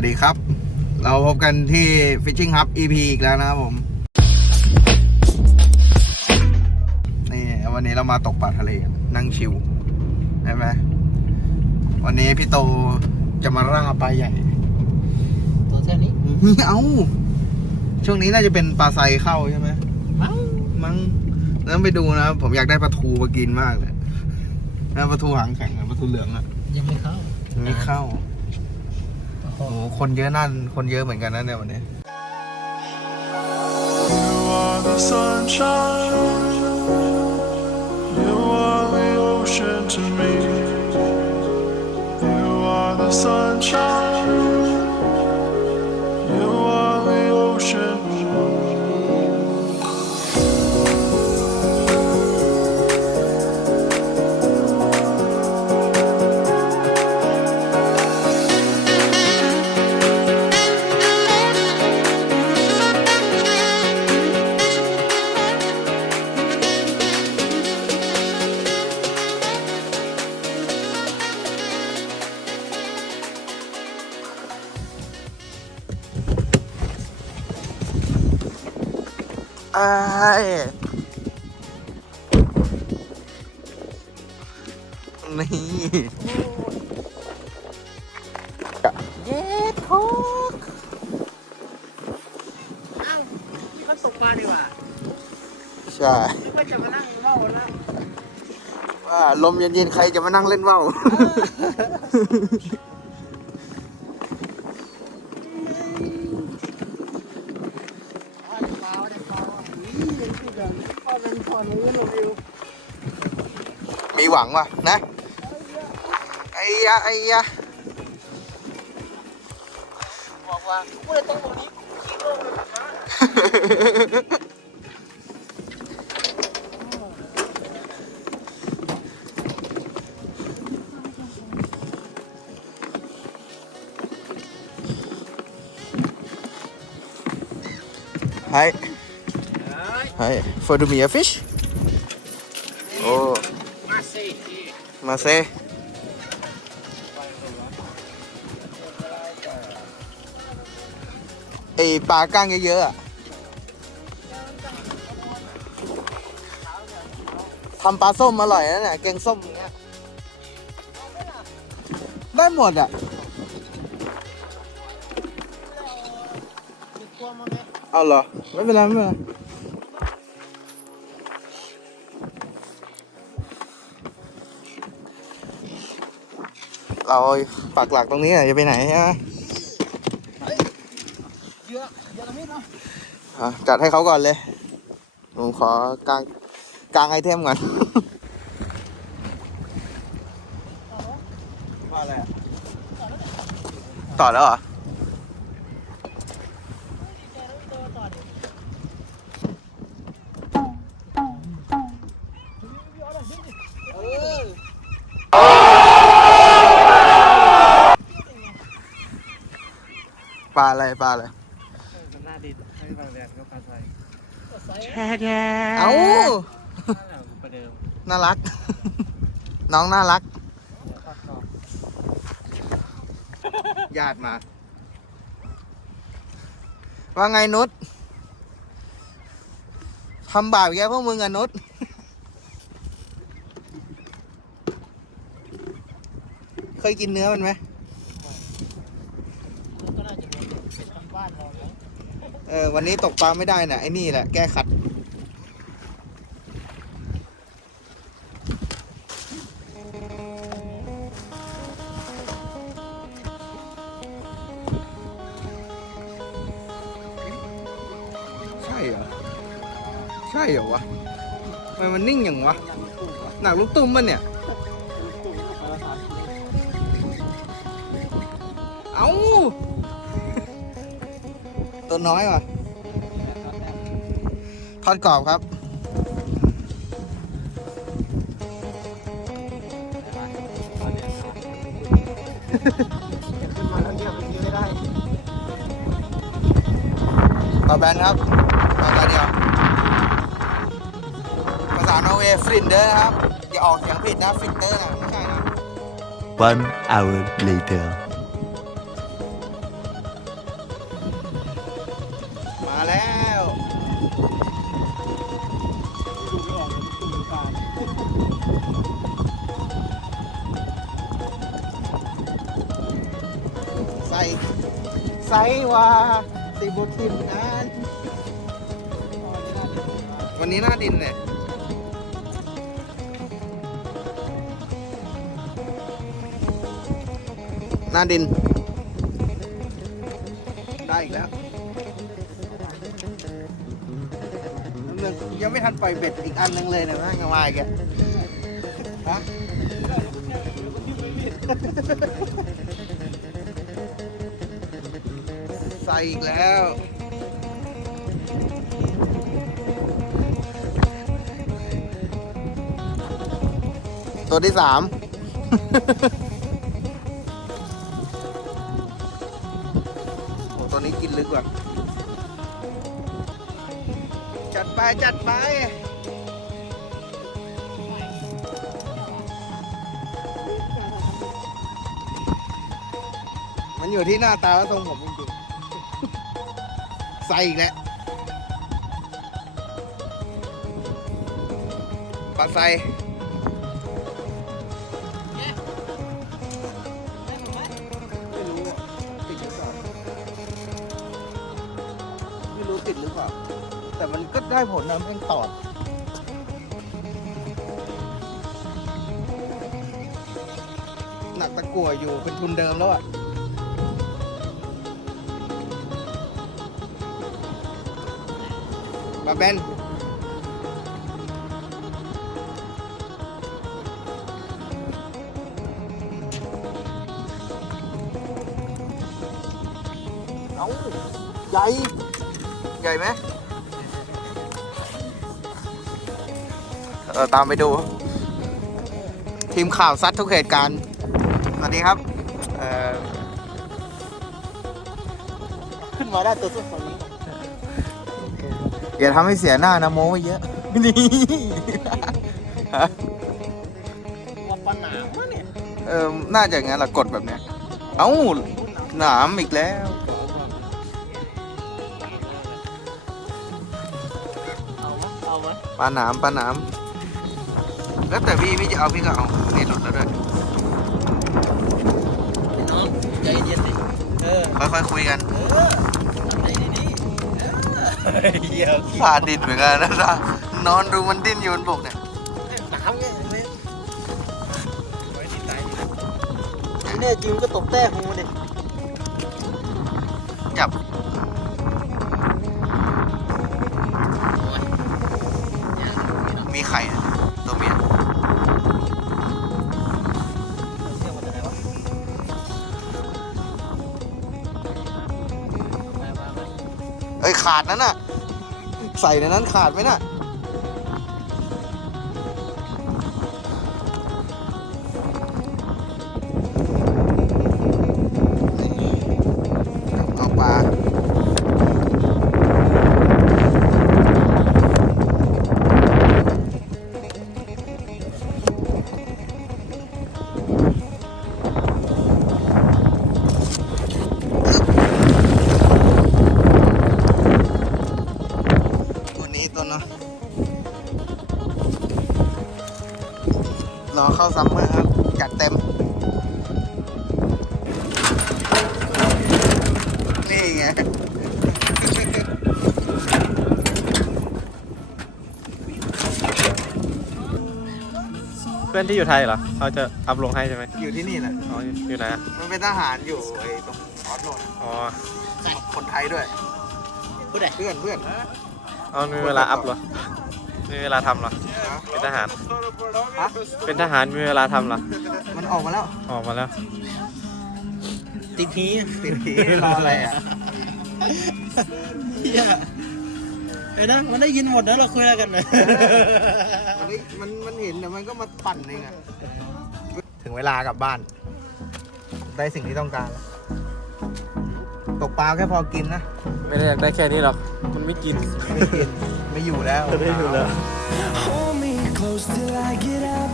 วัสดีครับ เราพบกันที่ Fishing Hub EP อีกแล้วนะครับผม นี่วันนี้เรามาตกปลาทะเลกันนั่งชิวใช่ไหมวันนี้พี่โตจะมาร่าปลาใหญ่ ตัวแค่นี้เอ้าช่วงนี้น่าจะเป็นปลาไซเข้าใช่ไหมมั้งมั้งแล้วไปดูนะผมอยากได้ปลาทูมากินมากเลยนะปลาทูหางแข็งอะปลาทูเหลืองอะยังไม่เข้าไม่เข้า โอ้โหโอ้โหคนเยอะนั่น คนเยอะเหมือนกันนะเนี่ยวันนี้ You are the sunshine. You are the ocean to me. You are the sunshine. นี่เย็ดทุกเอ้าพี่เขาตกปลาดีกว่าใช่นึกว่าจะมานั่งเล่าแล้วว่าลมเย็นๆใครจะมานั่งเล่นว่าว อ้าวเปล่าเดี๋ยวเปล่านี่ยังคือแบบพ่อเป็นพ่อหนูหนูวิว มีหวังว่ะนะไอ้ยะไอ้ยะบอกว่ากูเลยต้องตรงนี้กูคิดโลกเลยแบบนั้นไฮไฮ for do me a fish โอ้ มาสิ มาเซไอปลาก้างเยอะๆทำปลาส้มอร่อยนะเนี่ยแกงส้มอย่างเงี้ยได้หมดอะเอาเหรอ ไม่เป็นไรไม่เป็นไร เราปักหลักตรงนี้อะจะไปไหนใช่ไหมเยอะเยอะตรงนี้เนาะอะจัดให้เขาก่อนเลยผมขอกางกางไอเทมก่อนว่าอะไรต่อแล้วเหรอ อะไรปลาอะไรมันน่าดีให้บางแดดก็ปลาใส่เอ้าประเดิมน่ารัก น้องน่ารักทอดกรอบญาติมา ว่าไงนุชทำบาปอีกแกพวกมึงอะนุชเคยกินเนื้อมันไหม ก็น่าจะเป็น เออวันนี้ตกปลาไม่ได้น่ะไอ้นี่แหละแก้ขัดใช่เหรอ ใช่เหรอวะทำไมมันนิ่งอย่างวะ หนักลูกตุ้มมันเนี่ย เอ้า ตัวน้อยว่ะทอดกรอบครับขึ้นมาแล้วเรียกแบบนี้ไม่ได้ต่อแบนครับมาตาเดียว ภาษาโนอร์เวย์ฟรินเดอร์นะครับ อย่าออกเสียงผิดนะ ฟรินเดอร์นะ ไม่ใช่นะ One hour later. มาแล้วใส่ใส่ว่าติบุติบนั้นวันนี้หน้าดินเนี่ยหน้าดิน ยังไม่ทันปล่อยเบ็ดอีกอันหนึงเลยนะแม่งมาอีกอะฮะใส่อีกแล้วตัวที่สาม จัดไป จัดไป มันอยู่ที่หน้าตาและทรงผมจริงๆ ใส่อีกแล้วปัดใส่ แต่มันก็ได้ผลนะแม่งตอดหนักตะกั่วอยู่เป็นทุนเดิมแล้วอะมาเบนเอาใหญ่ ใหญ่ไหม เออตามไปดู ทีมข่าวซัดทุกเหตุการณ์ สวัสดีครับขึ้นมาได้ตัวสุดคนนี้อย่าทำให้เสียหน้านะโม้ไว้เยอะ นี่วันปัญหามะเนี่ย เออ น่าจะงั้นแหละกดแบบเนี้ย เอ้า หนามอีกแล้วปลาหนามปลาหนาม แล้วแต่พี่พี่จะเอาพี่ก็เอานี่หลุดแล้วด้วยพี่น้องใจเย็นดิเออค่อยๆคุยกันเออใจดีๆเออเหี้ยซาดินเหมือนกันนะซานอนดูมันดิ้นอยู่บนบกเนี่ยน้ำไงเห็นไหมไว้ที่ตายดิเนี่ยจริงก็ตกแต้หูดิจับมีไข่นะ ขาดนั้นน่ะ ใส่ในนั้นขาดไหมน่ะ ตัวนี้ตัวเนาะรอเข้าซัมเมอร์ครับจัดเต็ม นี่ไงเพื่อนที่อยู่ไทยเหรอ เขาจะอัพลงให้ใช่ไหมอยู่ที่นี่แหละอ๋ออยู่ไหนอะมันเป็นทหารอยู่ไอ้ตรงออสโรดอ๋อ คนไทยด้วยผู้ใดเพื่อนเพื่อน เอามีเวลาอัพเหรอ มีเวลาทำเหรอ เป็นทหาร ฮะเป็นทหารมีเวลาทำเหรอ มันออกมาแล้ว ออกมาแล้ว ติดผีติดผีรออะไรอะเฮียเห็นนะมันได้ยินหมดนะเราคุยอะไรกันเลยมันได้มันมันเห็นแต่มันก็มาปั่นเองอะถึงเวลากลับบ้าน ได้สิ่งที่ต้องการแล้ว ตกปลาแค่พอกินนะ ไม่ได้อยากได้แค่นี้หรอก มันไม่กิน ไม่กิน ไม่อยู่แล้ว ไม่อยู่แล้ว Hold me close till I get up.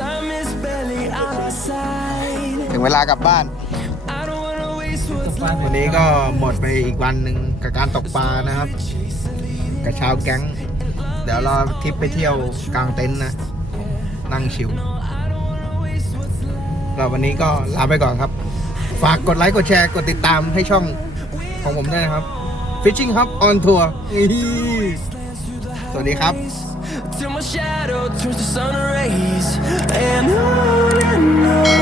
Time is barely on our side. ถึงเวลากลับบ้าน I don't wanna waste what's วันนี้ก็หมดไปอีกวันหนึ่งกับการตกปลานะครับ กับชาวแก๊ง เดี๋ยวเราทริปไปเที่ยวกลางเต็นท์นะ นั่งชิวแล้ววันนี้ก็ลาไปก่อนครับส ฝากกดไลค์กดแชร์กดติดตามให้ช่องของผมด้วยนะครับ Fishing Hub on Tour สวัสดีครับ till my shadow turns to sun rays and on and on